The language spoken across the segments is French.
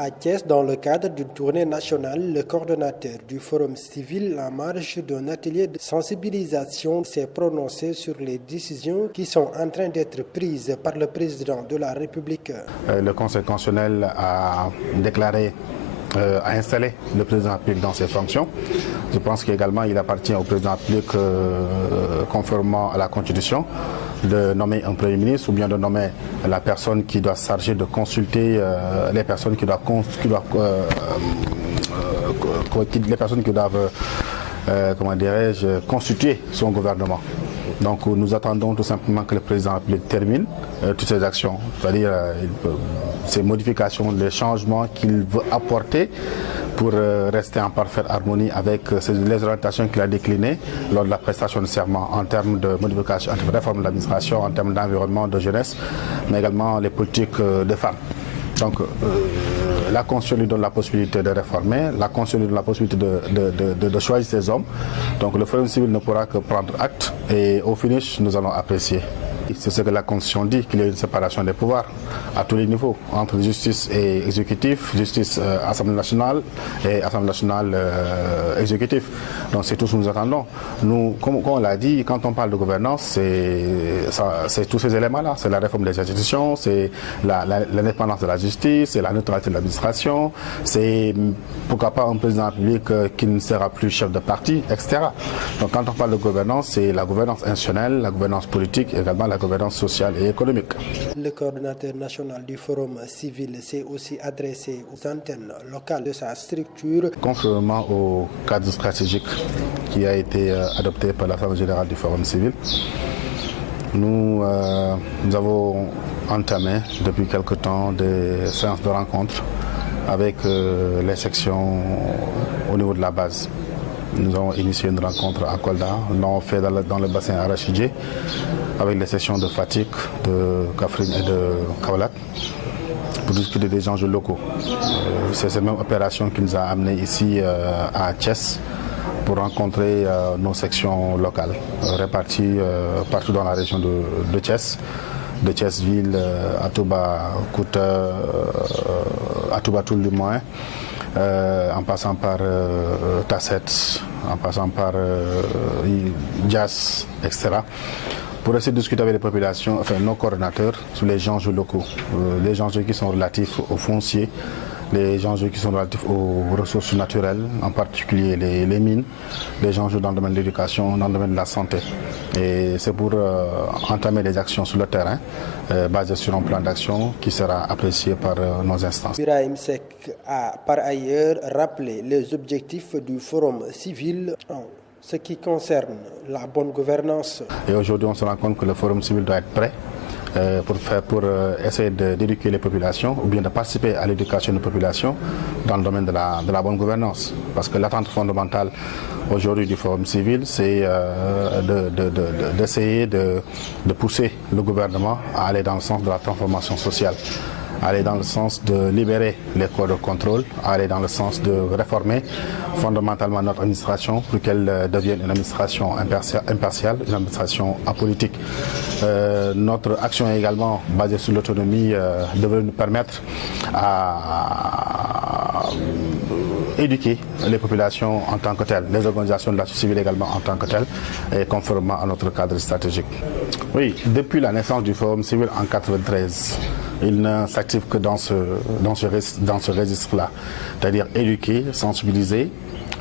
à Thiès dans le cadre d'une tournée nationale. Le coordonnateur du Forum civil en marge d'un atelier de sensibilisation s'est prononcé sur les décisions qui sont en train d'être prises par le président de la République. Le Conseil constitutionnel a déclaré à installer le président de la République dans ses fonctions. Je pense qu'également il appartient au président de la République, conformément à la Constitution, de nommer un Premier ministre ou bien de nommer la personne qui doit se charger de consulter les personnes qui doivent constituer son gouvernement. Donc nous attendons tout simplement que le président de la République termine toutes ses actions, c'est-à-dire ces modifications, les changements qu'il veut apporter pour rester en parfaite harmonie avec les orientations qu'il a déclinées lors de la prestation de serment en termes de modification, de réforme de l'administration, en termes d'environnement, de jeunesse, mais également les politiques des femmes. Donc la Constitution lui donne la possibilité de réformer, la Constitution lui donne la possibilité de choisir ses hommes. Donc le Forum civil ne pourra que prendre acte et au finish, nous allons apprécier. C'est ce que la Constitution dit, qu'il y a une séparation des pouvoirs à tous les niveaux, entre justice et exécutif, justice Assemblée nationale et Assemblée nationale exécutif. Donc c'est tout ce que nous attendons. Nous, comme on l'a dit, quand on parle de gouvernance, c'est tous ces éléments-là. C'est la réforme des institutions, c'est l'indépendance de la justice, c'est la neutralité de l'administration, c'est pourquoi pas un président de la République qui ne sera plus chef de parti, etc. Donc quand on parle de gouvernance, c'est la gouvernance institutionnelle, la gouvernance politique, également la gouvernance sociale et économique. Le coordonnateur national du Forum civil s'est aussi adressé aux antennes locales de sa structure. Conformément au cadre stratégique qui a été adopté par l'Assemblée générale du Forum civil, nous avons entamé depuis quelque temps des séances de rencontres avec les sections au niveau de la base. Nous avons initié une rencontre à Kolda, nous l'avons fait dans le bassin arachidier avec les sections de Fatick, de Kaffrine et de Kaolack pour discuter des enjeux locaux. C'est cette même opération qui nous a amenés ici à Thiès pour rencontrer nos sections locales réparties partout dans la région de Thiès. De Thiès-Ville à Touba, Kouta, à Touba-Toul du moins, en passant par Tasset, en passant par Dias, etc. Pour essayer de discuter avec les populations, enfin nos coordonnateurs, sur les enjeux locaux, les enjeux qui sont relatifs au foncier, les enjeux qui sont relatifs aux ressources naturelles, en particulier les mines, les enjeux dans le domaine de l'éducation, dans le domaine de la santé. Et c'est pour entamer des actions sur le terrain, basées sur un plan d'action qui sera apprécié par nos instances. Birahim Seck a par ailleurs rappelé les objectifs du Forum civil en ce qui concerne la bonne gouvernance. Et aujourd'hui, on se rend compte que le Forum civil doit être prêt pour essayer d'éduquer les populations ou bien de participer à l'éducation des populations dans le domaine de la bonne gouvernance. Parce que l'attente fondamentale aujourd'hui du Forum civil, c'est d'essayer de pousser le gouvernement à aller dans le sens de la transformation sociale, aller dans le sens de libérer les corps de contrôle, aller dans le sens de réformer fondamentalement notre administration pour qu'elle devienne une administration impartiale, une administration apolitique. Notre action est également basée sur l'autonomie devrait nous permettre à éduquer les populations en tant que telles, les organisations de la société civile également en tant que telles, et conformément à notre cadre stratégique. Oui, depuis la naissance du Forum civil en 1993, il ne s'active que dans ce registre-là, c'est-à-dire éduquer, sensibiliser,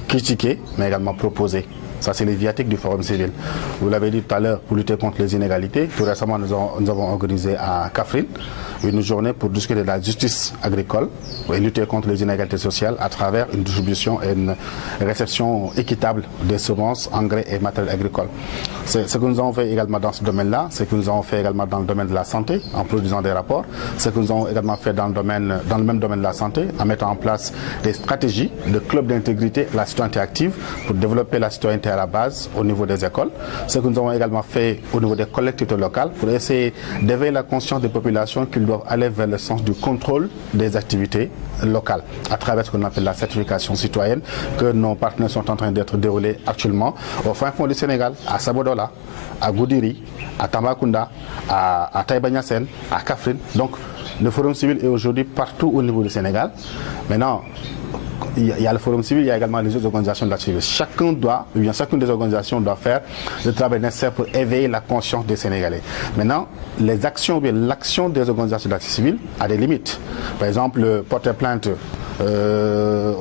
critiquer, mais également proposer. Ça, c'est les viatiques du Forum civil. Vous l'avez dit tout à l'heure, pour lutter contre les inégalités, tout récemment, nous avons organisé à Kaffrine une journée pour discuter de la justice agricole et lutter contre les inégalités sociales à travers une distribution et une réception équitable des semences, engrais et matériel agricole. Ce que nous avons fait également dans ce domaine-là, c'est que nous avons fait également dans le domaine de la santé, en produisant des rapports. Ce que nous avons également fait dans le même domaine de la santé, en mettant en place des stratégies de clubs d'intégrité et la citoyenneté active pour développer la citoyenneté à la base au niveau des écoles. Ce que nous avons également fait au niveau des collectivités locales pour essayer d'éveiller la conscience des populations qu'ils doivent aller vers le sens du contrôle des activités locales à travers ce qu'on appelle la certification citoyenne que nos partenaires sont en train d'être déroulés actuellement au fin fond du Sénégal, à Sabodola, à Goudiri, à Tambacounda, à Taïba Niassène, à Kaffrine. Donc Le Forum civil est aujourd'hui partout au niveau du Sénégal. Maintenant, il y a le Forum civil, il y a également les autres organisations de la société civile. Chacune des organisations doit faire le travail nécessaire pour éveiller la conscience des Sénégalais. Maintenant, les actions ou bien l'action des organisations de la société civile a des limites. Par exemple, porter plainte.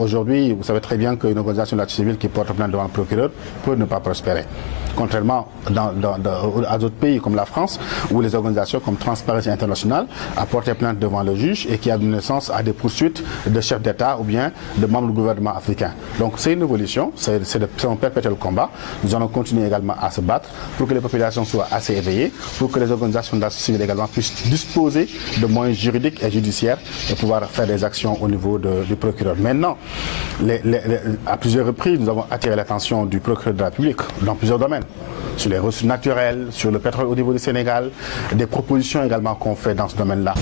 Aujourd'hui, vous savez très bien qu'une organisation de la société civile qui porte plainte devant le procureur peut ne pas prospérer. Contrairement à d'autres pays comme la France, où les organisations comme Transparency International a porté plainte devant le juge et qui a donné naissance à des poursuites de chefs d'État ou bien de membres du gouvernement africain. Donc c'est une évolution, c'est un perpétuel combat. Nous allons continuer également à se battre pour que les populations soient assez éveillées, pour que les organisations de la société civile également puissent disposer de moyens juridiques et judiciaires et pouvoir faire des actions au niveau du procureur. Maintenant, à plusieurs reprises, nous avons attiré l'attention du procureur de la République dans plusieurs domaines. Sur les ressources naturelles, sur le pétrole au niveau du Sénégal, des propositions également qu'on fait dans ce domaine-là.